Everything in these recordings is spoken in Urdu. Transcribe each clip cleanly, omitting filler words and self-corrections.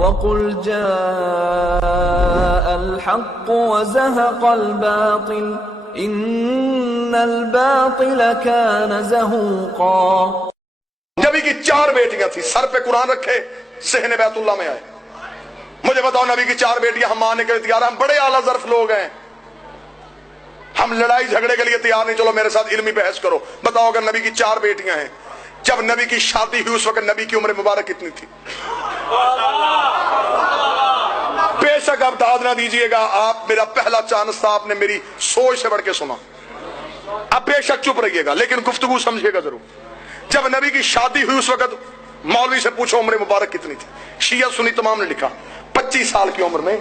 وقل جاء الحق وزهق الباطل ان الباطل كان زهوقا۔ نبی کی 4 بیٹیاں تھی، سر پہ قرآن رکھے، صحن بیت اللہ میں آئے۔ مجھے بتاؤ نبی کی 4 بیٹیاں ہم ماننے کے لیے تیار ہیں؟ ہم بڑے اعلیٰ ظرف لوگ ہیں، ہم لڑائی جھگڑے کے لیے تیار نہیں۔ چلو میرے ساتھ علمی بحث کرو، بتاؤ اگر نبی کی 4 بیٹیاں ہیں، جب نبی کی شادی ہوئی اس وقت نبی کی عمر مبارک کتنی تھی؟ بے شک آپ داد نہ دیجئے گا، آپ میرا پہلا چانس تھا، آپ نے میری سوچ سے بڑھ کے سنا۔ اب بے شک چپ رہیے گا لیکن گفتگو سمجھے گا ضرور۔ جب نبی کی شادی ہوئی اس وقت مولوی سے پوچھو عمر مبارک کتنی تھی؟ شیعہ سنی تمام نے لکھا 25 سال کی عمر میں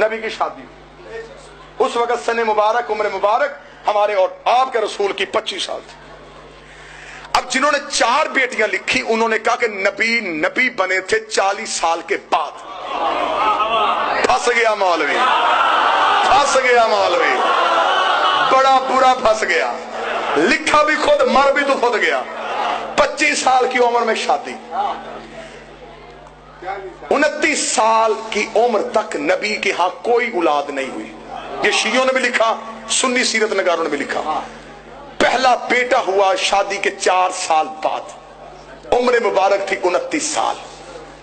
نبی کی شادی ہوئی۔ اس وقت سن مبارک عمر مبارک ہمارے اور آپ کے رسول کی 25 سال تھی۔ اب جنہوں نے 4 بیٹیاں لکھی انہوں نے کہا کہ نبی بنے تھے 40 سال کے بعد۔ پھنس گیا مولوی، پھنس گیا مولوی، بڑا برا پھنس گیا، لکھا بھی خود، مر بھی تو خود گیا۔ 25 سال کی عمر میں شادی، 29 سال کی عمر تک نبی کے ہاں کوئی اولاد نہیں ہوئی۔ یہ شیعوں نے بھی لکھا، سنی سیرت نگاروں نے بھی لکھا۔ پہلا بیٹا ہوا شادی کے 4 سال بعد، عمر مبارک تھی 29 سال۔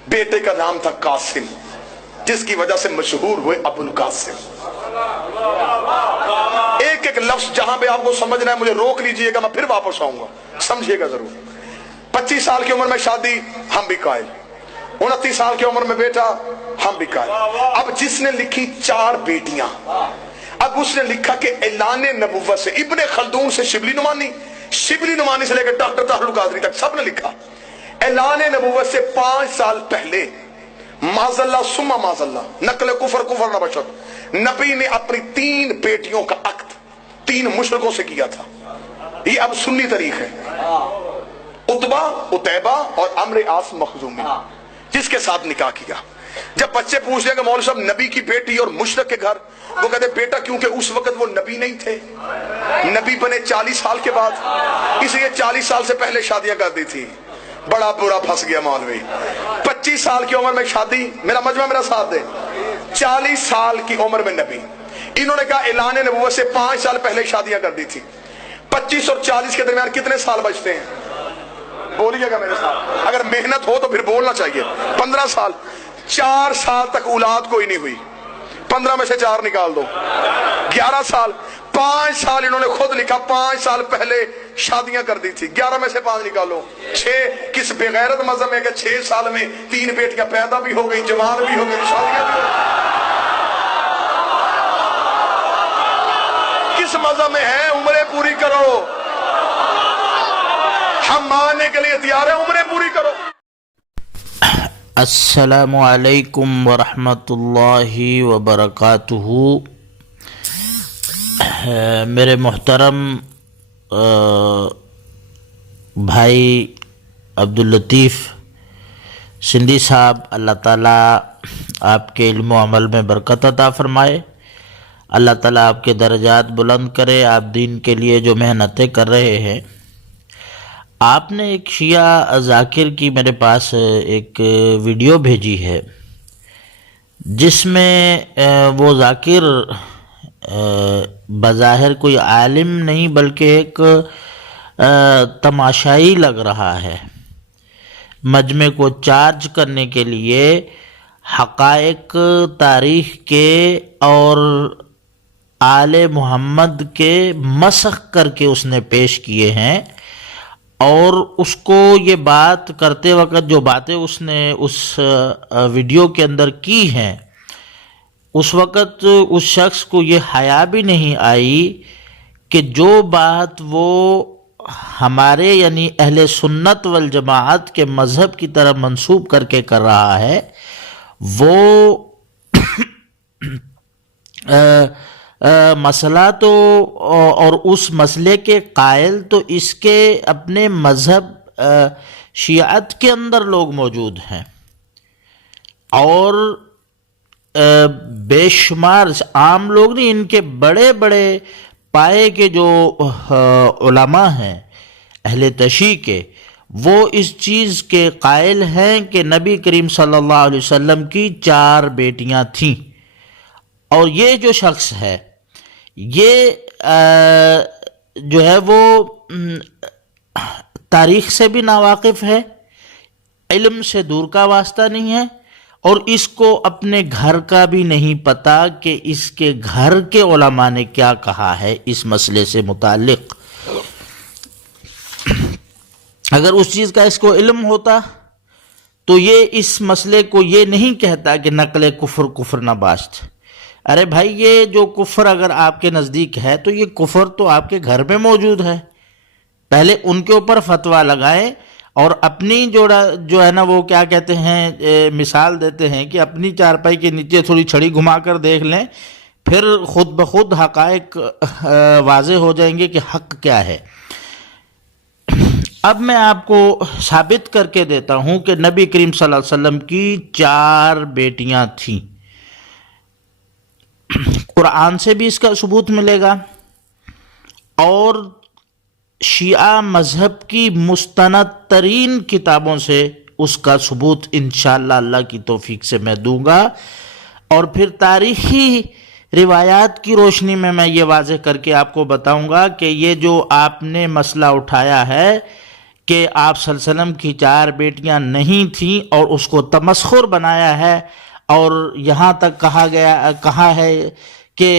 بیٹے کا نام تھا قاسم، جس کی وجہ سے مشہور ہوئے ابو القاسم۔ ایک ایک لفظ جہاں پہ آپ کو سمجھنا ہے مجھے روک لیجئے گا، میں پھر واپس آؤں گا، سمجھیے گا ضرور۔ 25 سال کی عمر میں شادی، ہم بھی قائل۔ 29 سال کی عمر میں بیٹا، ہم بھی قائل۔ اب جس نے لکھی 4 بیٹیاں، اب اس نے لکھا کہ اعلان نبوت سے ابن خلدون سے شبلی نعمانی سے لے کے ڈاکٹر طاہر القادری تک سب نے لکھا اعلان نبوت سے 5 سال پہلے معاذ اللہ ثم معاذ اللہ، نقل کفر نہ بچت، نبی نے اپنی 3 بیٹیوں کا عقد 3 مشرکوں سے کیا تھا۔ یہ اب سنی طریق ہے، عتبہ، عتیبہ اور عمرو عاص مخزومی، جس کے ساتھ نکاح کیا۔ جب بچے پوچھ لیں کہ مولوی صاحب نبی کی بیٹی اور مشرک کے گھر، وہ کہتے بیٹا کیونکہ اس وقت وہ نبی نہیں تھے، نبی بنے 40 سال کے بعد، اس لیے 40 سال سے پہلے شادیاں کر دی تھی۔ بڑا برا پھنس گیا مولوی۔ 25 سال کی عمر میں شادی، میرا مجمع میرا ساتھ دے، 40 سال کی عمر میں نبی۔ انہوں نے کہا اعلان نبوت سے 5 سال پہلے شادیاں کر دی تھی۔ 25 اور 40 کے درمیان کتنے سال بچتے ہیں؟ بولیے گا میرے ساتھ، اگر محنت ہو تو پھر بولنا چاہیے۔ 15 سال، 4 سال تک اولاد کوئی نہیں ہوئی، 15 میں سے 4 نکال دو، 11 سال۔ 5 سال انہوں نے خود لکھا 5 سال پہلے شادیاں کر دی تھی، 11 میں سے 5 نکالو، 6۔ کس بغیرت مذہب میں کہ 6 سال میں 3 بیٹیاں پیدا بھی ہو گئی، جوان بھی ہو گئی، شادیاں بھی ہو گئی؟ کس مذہب میں ہے؟ عمریں پوری کرو، ہم ماننے کے لیے تیار ہیں، عمریں پوری کرو۔ السلام علیکم ورحمۃ اللہ وبرکاتہ۔ میرے محترم بھائی عبداللطیف سندھی صاحب، اللہ تعالیٰ آپ کے علم و عمل میں برکت عطا فرمائے، اللہ تعالیٰ آپ کے درجات بلند کرے۔ آپ دین کے لیے جو محنتیں کر رہے ہیں، آپ نے ایک شیعہ ذاکر کی میرے پاس ایک ویڈیو بھیجی ہے جس میں وہ ذاکر بظاہر کوئی عالم نہیں بلکہ ایک تماشائی لگ رہا ہے، مجمع کو چارج کرنے کے لیے حقائق تاریخ کے اور آل محمد کے مسخ کر کے اس نے پیش کیے ہیں، اور اس کو یہ بات کرتے وقت جو باتیں اس نے اس ویڈیو کے اندر کی ہیں، اس وقت اس شخص کو یہ حیا بھی نہیں آئی کہ جو بات وہ ہمارے یعنی اہل سنت والجماعت کے مذہب کی طرف منسوب کر کے کر رہا ہے، وہ مسئلہ تو اور اس مسئلے کے قائل تو اس کے اپنے مذہب شیعت کے اندر لوگ موجود ہیں، اور بے شمار عام لوگ نہیں، ان کے بڑے بڑے پائے کے جو علماء ہیں اہل تشیع کے، وہ اس چیز کے قائل ہیں کہ نبی کریم صلی اللہ علیہ وسلم کی 4 بیٹیاں تھیں، اور یہ جو شخص ہے یہ جو ہے وہ تاریخ سے بھی ناواقف ہے، علم سے دور کا واسطہ نہیں ہے، اور اس کو اپنے گھر کا بھی نہیں پتا کہ اس کے گھر کے علماء نے کیا کہا ہے اس مسئلے سے متعلق۔ اگر اس چیز کا اس کو علم ہوتا تو یہ اس مسئلے کو یہ نہیں کہتا کہ نقل کفر نہ باشت۔ ارے بھائی، یہ جو کفر اگر آپ کے نزدیک ہے تو یہ کفر تو آپ کے گھر میں موجود ہے، پہلے ان کے اوپر فتویٰ لگائیں، اور اپنی جو ہے نا وہ کیا کہتے ہیں، مثال دیتے ہیں کہ اپنی چارپائی کے نیچے تھوڑی چھڑی گھما کر دیکھ لیں، پھر خود بخود حقائق واضح ہو جائیں گے کہ حق کیا ہے۔ اب میں آپ کو ثابت کر کے دیتا ہوں کہ نبی کریم صلی اللہ علیہ وسلم کی 4 بیٹیاں تھیں۔ قرآن سے بھی اس کا ثبوت ملے گا، اور شیعہ مذہب کی مستند ترین کتابوں سے اس کا ثبوت انشاءاللہ اللہ کی توفیق سے میں دوں گا، اور پھر تاریخی روایات کی روشنی میں یہ واضح کر کے آپ کو بتاؤں گا کہ یہ جو آپ نے مسئلہ اٹھایا ہے کہ آپ صلی اللہ علیہ وسلم کی 4 بیٹیاں نہیں تھیں اور اس کو تمسخر بنایا ہے، اور یہاں تک کہا ہے کہ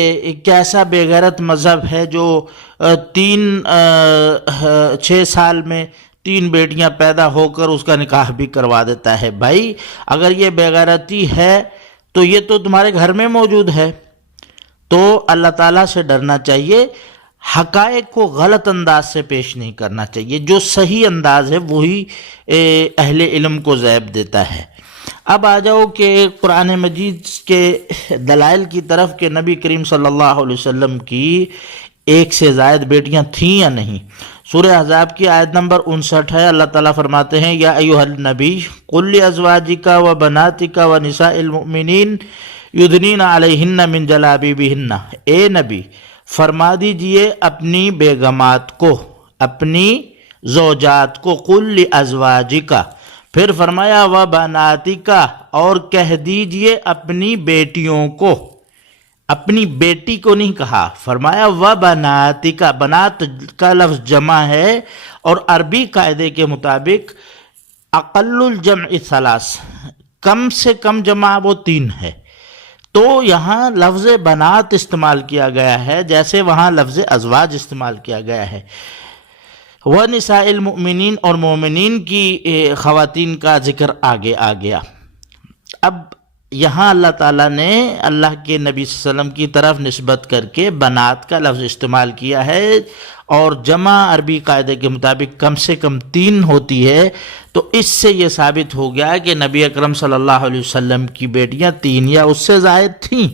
کیسا بے غیرت مذہب ہے جو 6 سال میں 3 بیٹیاں پیدا ہو کر اس کا نکاح بھی کروا دیتا ہے۔ بھائی اگر یہ بے غیرتی ہے تو یہ تو تمہارے گھر میں موجود ہے، تو اللہ تعالیٰ سے ڈرنا چاہیے، حقائق کو غلط انداز سے پیش نہیں کرنا چاہیے، جو صحیح انداز ہے وہی اہل علم کو زیب دیتا ہے۔ اب آ جاؤ کہ قرآن مجید کے دلائل کی طرف کہ نبی کریم صلی اللہ علیہ وسلم کی 1 سے زائد بیٹیاں تھیں یا نہیں۔ سورہ احزاب کی آیت نمبر 59 ہے، اللہ تعالیٰ فرماتے ہیں یا ایھا النبی قل لازواجک و بناتک و نساء المؤمنین یدنین علیہن من جلابیبہن، اے نبی فرما دیجئے اپنی بیگمات کو، اپنی زوجات کو، قل لازواجک، پھر فرمایا و بناتکا، اور کہہ دیجئے اپنی بیٹیوں کو، اپنی بیٹی کو نہیں کہا، فرمایا و بناتکا، بنات کا لفظ جمع ہے، اور عربی قاعدے کے مطابق اقل الجمع 3، کم سے کم جمع وہ 3 ہے، تو یہاں لفظ بنات استعمال کیا گیا ہے جیسے وہاں لفظ ازواج استعمال کیا گیا ہے۔ وَنِسَاءِ الْمُؤْمِنِينَ، اور مومنین کی خواتین کا ذکر آگے آ گیا۔ اب یہاں اللہ تعالیٰ نے اللہ کے نبی صلی اللہ علیہ وسلم کی طرف نسبت کر کے بنات کا لفظ استعمال کیا ہے، اور جمع عربی قاعدے کے مطابق کم سے کم 3 ہوتی ہے، تو اس سے یہ ثابت ہو گیا کہ نبی اکرم صلی اللہ علیہ وسلم کی بیٹیاں 3 یا اس سے زائد تھیں،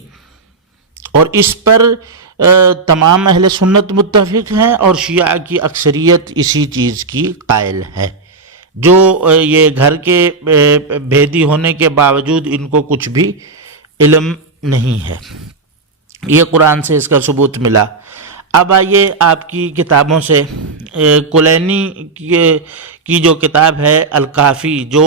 اور اس پر تمام اہل سنت متفق ہیں، اور شیعہ کی اکثریت اسی چیز کی قائل ہے، جو یہ گھر کے بھیدی ہونے کے باوجود ان کو کچھ بھی علم نہیں ہے۔ یہ قرآن سے اس کا ثبوت ملا۔ اب آئیے آپ کی کتابوں سے، کلینی کی جو کتاب ہے الکافی، جو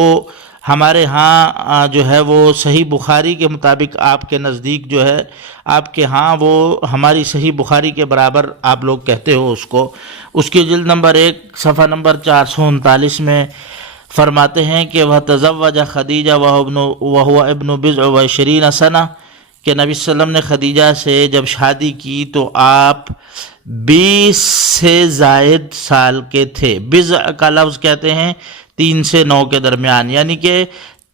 ہمارے ہاں جو ہے وہ صحیح بخاری کے مطابق آپ کے نزدیک جو ہے، آپ کے ہاں وہ ہماری صحیح بخاری کے برابر آپ لوگ کہتے ہو اس کو، اس کی جلد نمبر 1 صفحہ نمبر 439 میں فرماتے ہیں کہ وہ تزوج خدیجہ وهو ابن 27 سنہ، کہ نبی صلی اللہ علیہ وسلم نے خدیجہ سے جب شادی کی تو آپ 20 سے زائد سال کے تھے۔ بضع کا لفظ کہتے ہیں 3 سے 9 کے درمیان، یعنی کہ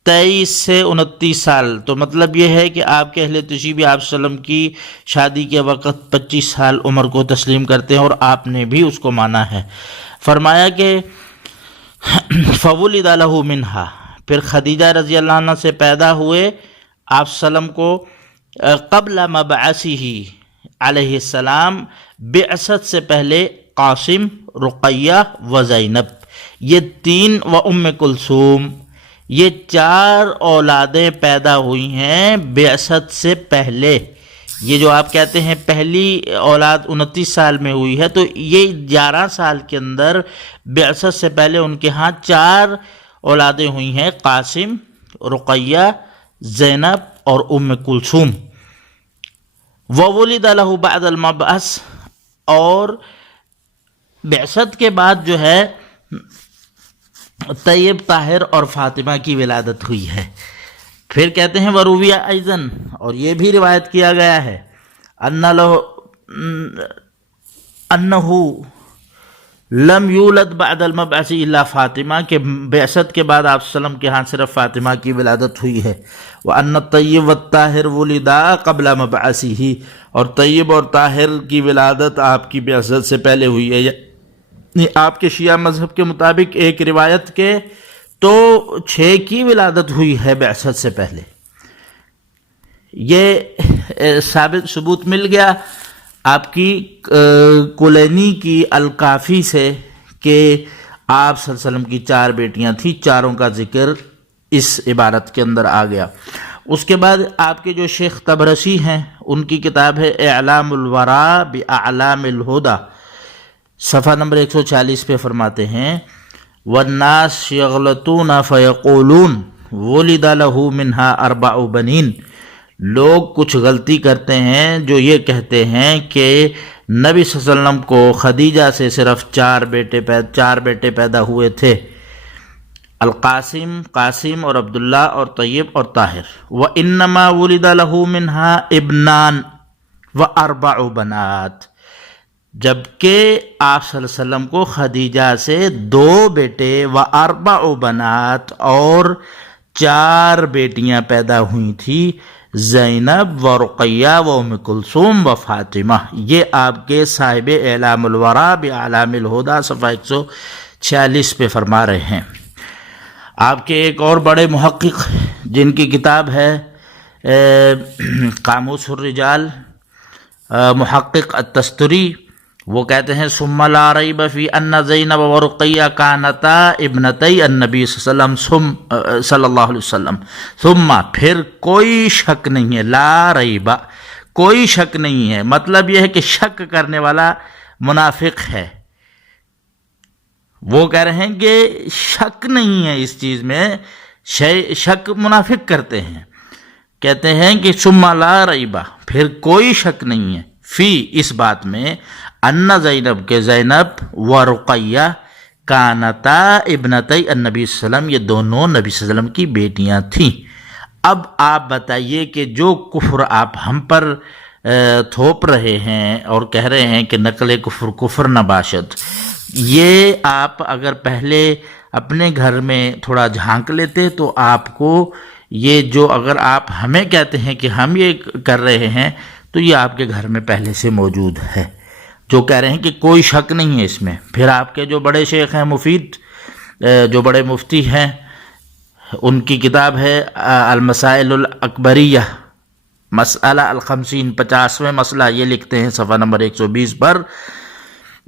23 سے 29 سال، تو مطلب یہ ہے کہ آپ کے اہل تشیع آپ صلی اللہ علیہ وسلم کی شادی کے وقت 25 سال عمر کو تسلیم کرتے ہیں، اور آپ نے بھی اس کو مانا ہے۔ فرمایا کہ فولد لہ منہا، پھر خدیجہ رضی اللہ عنہ سے پیدا ہوئے آپ صلی اللہ علیہ وسلم کو قبل مبعثہ علیہ السلام، بعثت سے پہلے، قاسم، رقیہ و زینب، یہ 3 و ام کلثوم، یہ 4 اولادیں پیدا ہوئی ہیں بعثت سے پہلے، یہ جو آپ کہتے ہیں پہلی اولاد 29 سال میں ہوئی ہے، تو یہ 11 سال کے اندر بعثت سے پہلے ان کے ہاں 4 اولادیں ہوئی ہیں، قاسم، رقیہ، زینب اور ام کلثوم۔ وولد له بعد المبعث، اور بعثت کے بعد جو ہے طیب، طاہر اور فاطمہ کی ولادت ہوئی ہے۔ پھر کہتے ہیں ورویہ ایضاً، اور یہ بھی روایت کیا گیا ہے، انہو لم یولد بعد المبعث الا فاطمہ، کہ بعثت کے بعد آپ صلی اللہ علیہ وسلم کے ہاں صرف فاطمہ کی ولادت ہوئی ہے۔ وان الطیب والطاہر ولدا قبل مبعثہ، اور طیب اور طاہر کی ولادت آپ کی بعثت سے پہلے ہوئی ہے۔ یعنی آپ کے شیعہ مذہب کے مطابق ایک روایت کے تو 6 کی ولادت ہوئی ہے بعثت سے پہلے۔ یہ ثبوت مل گیا آپ کی کلینی کی الکافی سے کہ آپ صلی اللہ علیہ وسلم کی 4 بیٹیاں تھیں، چاروں کا ذکر اس عبارت کے اندر آ گیا۔ اس کے بعد آپ کے جو شیخ طبرسی ہیں، ان کی کتاب ہے اعلام الورا باعلام الہدی، صفحہ نمبر 140 پہ فرماتے ہیں والناس یغلطون فیقولون ولد له منها 4 بنین، لوگ کچھ غلطی کرتے ہیں جو یہ کہتے ہیں کہ نبی صلی اللہ علیہ وسلم کو خدیجہ سے صرف 4 بیٹے پیدا ہوئے تھے، القاسم، قاسم اور عبداللہ اور طیب اور طاہر۔ وانما ولد له منها ابنان و4 بنات، جبکہ آپ صلی اللہ علیہ وسلم کو خدیجہ سے 2 بیٹے و4 بنات اور 4 بیٹیاں پیدا ہوئی تھیں، زینب و رقیہ و ام کلثوم و فاطمہ۔ یہ آپ کے صاحب اعلام الورا باعلام الہدی صفحہ 146 پہ فرما رہے ہیں۔ آپ کے ایک اور بڑے محقق جن کی کتاب ہے قاموس الرجال، محقق التستری، وہ کہتے ہیں ثم لا ریب فی ان زینب و رقیہ کانتا ابنتی النبی صلی اللہ علیہ وسلم، ثم پھر کوئی شک نہیں ہے، لا ریب کوئی شک نہیں ہے، مطلب یہ ہے کہ شک کرنے والا منافق ہے۔ وہ کہہ رہے ہیں کہ شک نہیں ہے اس چیز میں، شک منافق کرتے ہیں، کہتے ہیں کہ ثم لا ریب پھر کوئی شک نہیں ہے، فی اس بات میں، ان زینب کے زینب و رقیہ کانتا ابنتی النبی صلی اللہ علیہ وسلم، یہ دونوں نبی صلی اللہ علیہ وسلم کی بیٹیاں تھیں۔ اب آپ بتائیے کہ جو کفر آپ ہم پر تھوپ رہے ہیں اور کہہ رہے ہیں کہ نقل کفر کفر نہ باشد، یہ آپ اگر پہلے اپنے گھر میں تھوڑا جھانک لیتے تو آپ کو یہ جو اگر آپ ہمیں کہتے ہیں کہ ہم یہ کر رہے ہیں تو یہ آپ کے گھر میں پہلے سے موجود ہے، جو کہہ رہے ہیں کہ کوئی شک نہیں ہے اس میں۔ پھر آپ کے جو بڑے شیخ ہیں مفید، جو بڑے مفتی ہیں، ان کی کتاب ہے المسائل الاکبریہ، مسئلہ الخمسین، 50واں مسئلہ، یہ لکھتے ہیں صفحہ نمبر 120 پر،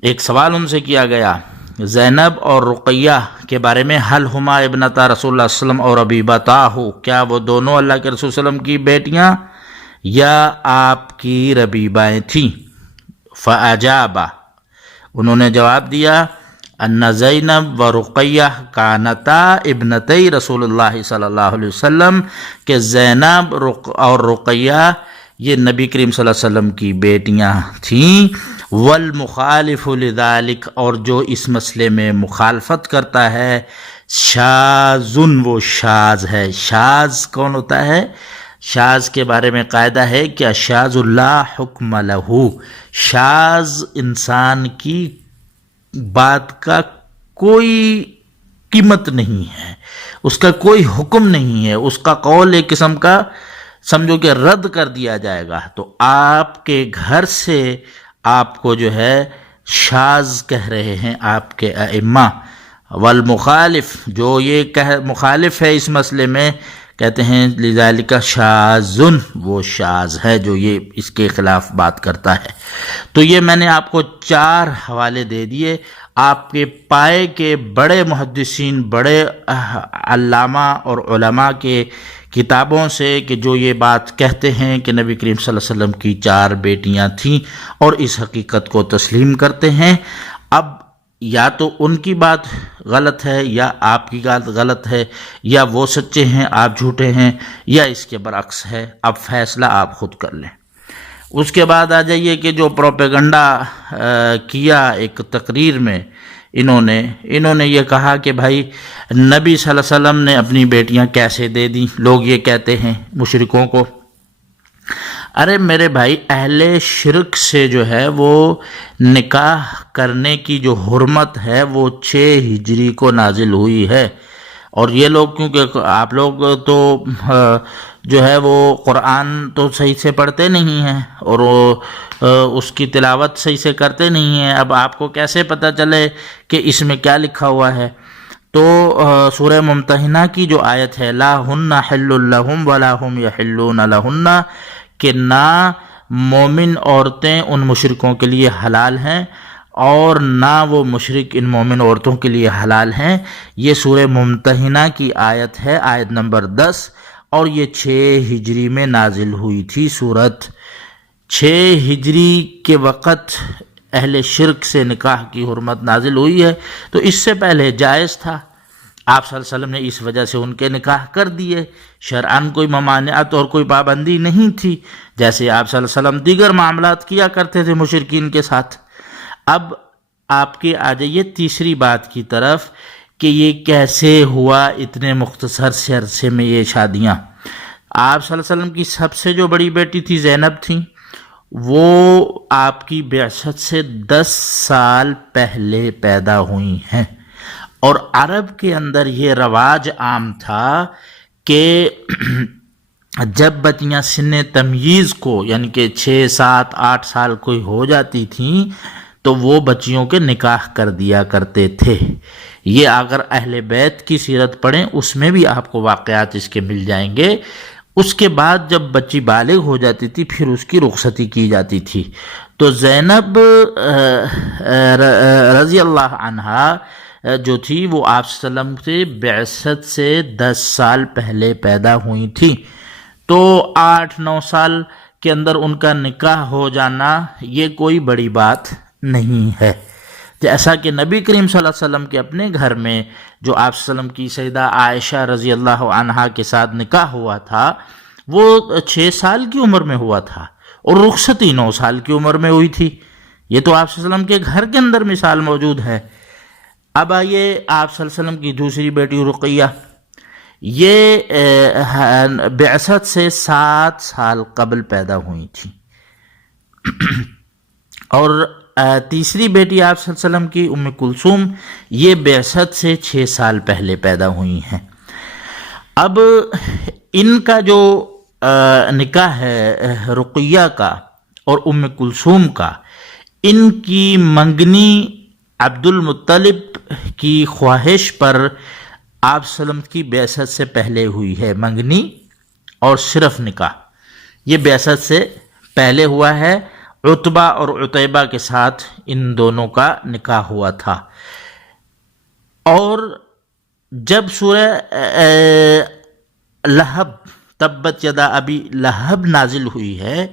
ایک سوال ان سے کیا گیا زینب اور رقیہ کے بارے میں، حل ہما ابنتا رسول اللہ صلی اللہ علیہ وسلم اور ربیبتاہ، کیا وہ دونوں اللہ کے رسول صلی اللہ علیہ وسلم کی بیٹیاں یا آپ کی ربیبائیں تھیں؟ فاجابا، انہوں نے جواب دیا ان زینب و رقیہ کانتا ابنتی رسول اللہ صلی اللہ علیہ وسلم، کہ زینب اور رقیہ یہ نبی کریم صلی اللہ علیہ وسلم کی بیٹیاں تھیں۔ والمخالف لذالک، اور جو اس مسئلے میں مخالفت کرتا ہے، شاذن، وہ شاذ ہے۔ شاذ کون ہوتا ہے؟ شاذ کے بارے میں قاعدہ ہے کہ الشاذ لا حکم لہ، شاذ انسان کی بات کا کوئی قیمت نہیں ہے، اس کا کوئی حکم نہیں ہے، اس کا قول ایک قسم کا سمجھو کہ رد کر دیا جائے گا۔ تو آپ کے گھر سے آپ کو جو ہے شاذ کہہ رہے ہیں آپ کے ائمہ۔ والمخالف، جو یہ مخالف ہے اس مسئلے میں، کہتے ہیں لذالک شاذن، وہ شاذ ہے جو یہ اس کے خلاف بات کرتا ہے۔ تو یہ میں نے آپ کو 4 حوالے دے دیے، آپ کے پائے کے بڑے محدثین، بڑے علامہ اور علماء کے کتابوں سے کہ جو یہ بات کہتے ہیں کہ نبی کریم صلی اللہ علیہ وسلم کی 4 بیٹیاں تھیں اور اس حقیقت کو تسلیم کرتے ہیں۔ اب یا تو ان کی بات غلط ہے یا آپ کی بات غلط ہے، یا وہ سچے ہیں آپ جھوٹے ہیں، یا اس کے برعکس ہے۔ اب فیصلہ آپ خود کر لیں۔ اس کے بعد آ جائیے کہ جو پروپیگنڈا کیا ایک تقریر میں، انہوں نے یہ کہا کہ بھائی نبی صلی اللہ علیہ وسلم نے اپنی بیٹیاں کیسے دے دیں، لوگ یہ کہتے ہیں مشرکوں کو۔ ارے میرے بھائی، اہل شرک سے جو ہے وہ نکاح کرنے کی جو حرمت ہے وہ 6 ہجری کو نازل ہوئی ہے، اور یہ لوگ کیونکہ آپ لوگ تو جو ہے وہ قرآن تو صحیح سے پڑھتے نہیں ہیں اور اس کی تلاوت صحیح سے کرتے نہیں ہیں، اب آپ کو کیسے پتہ چلے کہ اس میں کیا لکھا ہوا ہے؟ تو سورہ ممتحنہ کی جو آیت ہے لا ہن حل لہم ولا ہم یحلون لہن، کہ نہ مومن عورتیں ان مشرکوں کے لیے حلال ہیں اور نہ وہ مشرک ان مومن عورتوں کے لیے حلال ہیں، یہ سورہ ممتحنہ کی آیت ہے، آیت نمبر 10، اور یہ 6 ہجری میں نازل ہوئی تھی سورت۔ 6 ہجری کے وقت اہل شرک سے نکاح کی حرمت نازل ہوئی ہے، تو اس سے پہلے جائز تھا۔ آپ صلی اللہ علیہ وسلم نے اس وجہ سے ان کے نکاح کر دیے، شرعاً کوئی ممانعت اور کوئی پابندی نہیں تھی، جیسے آپ صلی اللہ علیہ وسلم دیگر معاملات کیا کرتے تھے مشرکین کے ساتھ۔ اب آپ کے آ جائیے تیسری بات کی طرف کہ یہ کیسے ہوا اتنے مختصر سے عرصے میں یہ شادیاں۔ آپ صلی اللہ علیہ وسلم کی سب سے جو بڑی بیٹی تھی زینب تھیں، وہ آپ کی بعثت سے 10 سال پہلے پیدا ہوئی ہیں، اور عرب کے اندر یہ رواج عام تھا کہ جب بچیاں سن تمییز کو یعنی کہ 6، 7، 8 سال کوئی ہو جاتی تھیں تو وہ بچیوں کے نکاح کر دیا کرتے تھے۔ یہ اگر اہل بیت کی سیرت پڑھیں اس میں بھی آپ کو واقعات اس کے مل جائیں گے۔ اس کے بعد جب بچی بالغ ہو جاتی تھی پھر اس کی رخصتی کی جاتی تھی۔ تو زینب رضی اللہ عنہا جو تھی وہ آپ صلی اللہ علیہ وسلم سے بعثت سے 10 سال پہلے پیدا ہوئی تھی، تو 8-9 سال کے اندر ان کا نکاح ہو جانا یہ کوئی بڑی بات نہیں ہے۔ جیسا کہ نبی کریم صلی اللہ علیہ وسلم کے اپنے گھر میں جو آپ صلی اللہ علیہ وسلم کی سیدہ عائشہ رضی اللہ عنہا کے ساتھ نکاح ہوا تھا، وہ 6 سال کی عمر میں ہوا تھا اور رخصتی 9 سال کی عمر میں ہوئی تھی۔ یہ تو آپ صلی اللہ علیہ وسلم کے گھر کے اندر مثال موجود ہے۔ اب آئیے آپ صلی اللہ علیہ وسلم کی دوسری بیٹی رقیہ، یہ بعثت سے 7 سال قبل پیدا ہوئی تھی، اور تیسری بیٹی آپ صلی اللہ علیہ وسلم کی ام کلثوم، یہ بعثت سے 6 سال پہلے پیدا ہوئی ہیں۔ اب ان کا جو نکاح ہے رقیہ کا اور ام کلثوم کا، ان کی منگنی عبد المطلب کی خواہش پر آپ صلی اللہ علیہ وسلم کی بعثت سے پہلے ہوئی ہے۔ منگنی اور صرف نکاح یہ بعثت سے پہلے ہوا ہے، عتبہ اور عتیبہ کے ساتھ ان دونوں کا نکاح ہوا تھا۔ اور جب سورہ لہب تبت یدا ابی لہب نازل ہوئی ہے،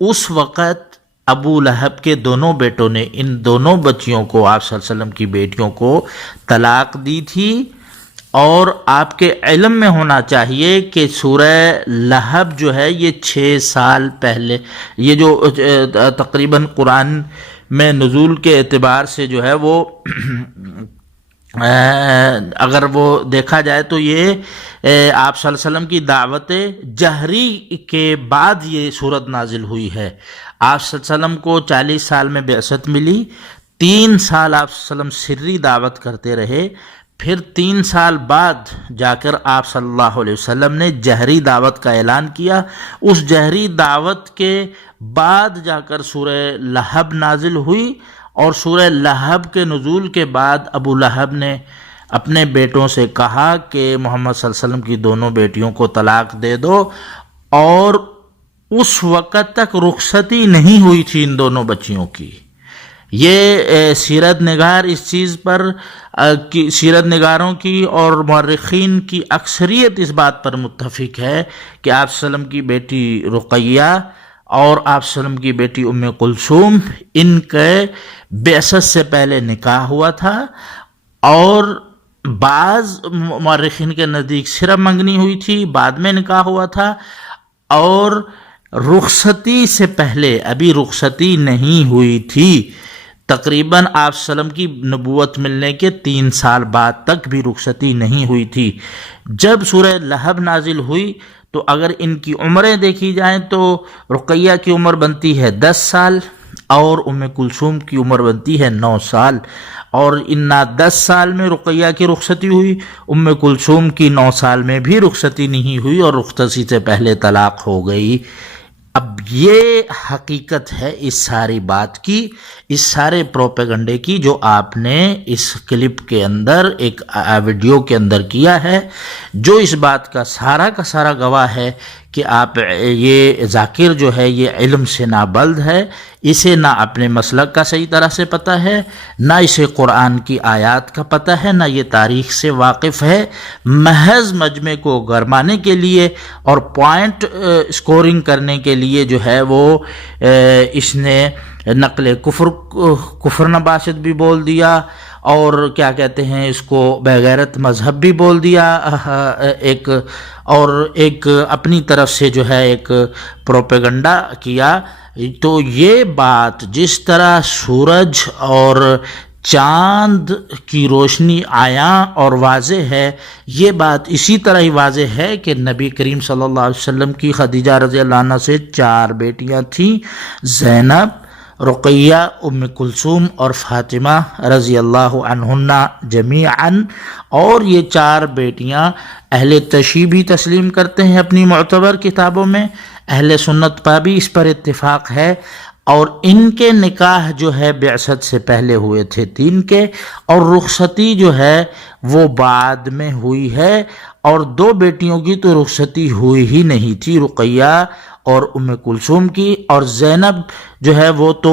اس وقت ابو لہب کے دونوں بیٹوں نے ان دونوں بچیوں کو، آپ صلی اللہ علیہ وسلم کی بیٹیوں کو طلاق دی تھی۔ اور آپ کے علم میں ہونا چاہیے کہ سورہ لہب جو ہے یہ 6 سال پہلے، یہ جو تقریباً قرآن میں نزول کے اعتبار سے جو ہے وہ اگر وہ دیکھا جائے تو یہ آپ صلی اللہ علیہ وسلم کی دعوت جہری کے بعد یہ صورت نازل ہوئی ہے۔ آپ صلی اللہ علیہ وسلم کو 40 سال میں بعثت ملی، 3 سال آپ صلی اللہ علیہ وسلم سری دعوت کرتے رہے، پھر 3 سال بعد جا کر آپ صلی اللہ علیہ وسلم نے جہری دعوت کا اعلان کیا۔ اس جہری دعوت کے بعد جا کر سورہ لہب نازل ہوئی، اور سورہ لہب کے نزول کے بعد ابو لہب نے اپنے بیٹوں سے کہا کہ محمد صلی اللہ علیہ وسلم کی دونوں بیٹیوں کو طلاق دے دو، اور اس وقت تک رخصتی نہیں ہوئی تھی ان دونوں بچیوں کی، یہ سیرت نگار اس چیز پر سیرت نگاروں کی اور مورخین کی اکثریت اس بات پر متفق ہے کہ آپ صلی اللہ علیہ وسلم کی بیٹی رقیہ اور آپ صلی اللہ علیہ وسلم کی بیٹی ام کلثوم ان کے بعثت سے پہلے نکاح ہوا تھا، اور بعض مورخین کے نزدیک صرف منگنی ہوئی تھی، بعد میں نکاح ہوا تھا، اور رخصتی سے پہلے ابھی رخصتی نہیں ہوئی تھی، تقریباً آپ صلی اللہ علیہ وسلم کی نبوت ملنے کے 3 سال بعد تک بھی رخصتی نہیں ہوئی تھی۔ جب سورہ لہب نازل ہوئی تو اگر ان کی عمریں دیکھی جائیں تو رقیہ کی عمر بنتی ہے 10 سال اور ام کلثوم کی عمر بنتی ہے 9 سال، اور ان 10 سال میں رقیہ کی رخصتی ہوئی، ام کلثوم کی 9 سال میں بھی رخصتی نہیں ہوئی اور رخصتی سے پہلے طلاق ہو گئی۔ اب یہ حقیقت ہے اس ساری بات کی، اس سارے پروپیگنڈے کی جو آپ نے اس کلپ کے اندر ایک ویڈیو کے اندر کیا ہے، جو اس بات کا سارا گواہ ہے کہ آپ یہ ذاکر جو ہے یہ علم سے نابلد ہے، اسے نہ اپنے مسلک کا صحیح طرح سے پتہ ہے، نہ اسے قرآن کی آیات کا پتہ ہے، نہ یہ تاریخ سے واقف ہے، محض مجمع کو گرمانے کے لیے اور پوائنٹ سکورنگ کرنے کے لیے جو ہے وہ اس نے نقل کفر نباشت بھی بول دیا، اور کیا کہتے ہیں اس کو بغیرت مذہب بھی بول دیا، ایک اپنی طرف سے جو ہے ایک پروپیگنڈا کیا۔ تو یہ بات جس طرح سورج اور چاند کی روشنی عیاں اور واضح ہے، یہ بات اسی طرح ہی واضح ہے کہ نبی کریم صلی اللہ علیہ وسلم کی خدیجہ رضی اللہ عنہ سے 4 بیٹیاں تھیں، زینب، رقیہ، ام کلثوم اور فاطمہ رضی اللہ عنہن جمیعاً، اور یہ 4 بیٹیاں اہل تشیع بھی تسلیم کرتے ہیں اپنی معتبر کتابوں میں، اہل سنت پر بھی اس پر اتفاق ہے، اور ان کے نکاح جو ہے بعثت سے پہلے ہوئے تھے 3 کے، اور رخصتی جو ہے وہ بعد میں ہوئی ہے، اور 2 بیٹیوں کی تو رخصتی ہوئی ہی نہیں تھی، رقیہ اور ام کلثوم کی، اور زینب جو ہے وہ تو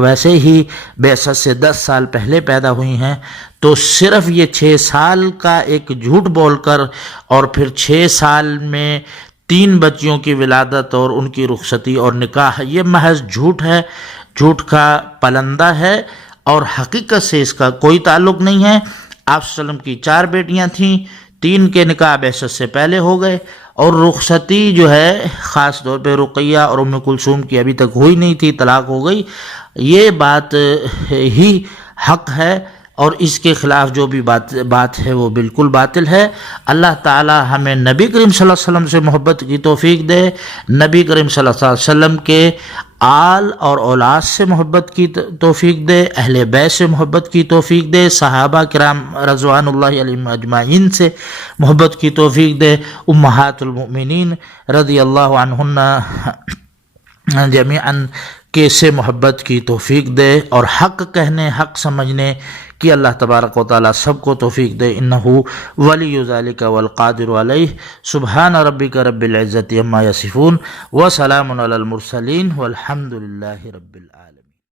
ویسے ہی بعثت سے 10 سال پہلے پیدا ہوئی ہیں۔ تو صرف یہ 6 سال کا ایک جھوٹ بول کر اور پھر 6 سال میں 3 بچیوں کی ولادت اور ان کی رخصتی اور نکاح، یہ محض جھوٹ ہے، جھوٹ کا پلندہ ہے، اور حقیقت سے اس کا کوئی تعلق نہیں ہے۔ آپ صلی اللہ علیہ وسلم کی 4 بیٹیاں تھیں، 3 کے نکاح بعثت سے پہلے ہو گئے، اور رخصتی جو ہے خاص طور پہ رقیہ اور ام کلثوم کی ابھی تک ہوئی نہیں تھی، طلاق ہو گئی۔ یہ بات ہی حق ہے، اور اس کے خلاف جو بھی بات ہے وہ بالکل باطل ہے۔ اللہ تعالی ہمیں نبی کریم صلی اللہ علیہ وسلم سے محبت کی توفیق دے، نبی کریم صلی اللہ علیہ وسلم کے آل اور اولاد سے محبت کی توفیق دے، اہل بیت سے محبت کی توفیق دے، صحابہ کرام رضوان اللہ علیہم اجمعین سے محبت کی توفیق دے، امہات المؤمنین رضی اللہ عنہن جمیعاً کے سے محبت کی توفیق دے، اور حق کہنے، حق سمجھنے کی اللہ تبارک و تعالی سب کو توفیق دے، انہ ولی ذلک والقادر علیہ۔ سبحان ربک رب العزت عما یصفون وسلام علی المرسلین والحمد للہ رب العالمین۔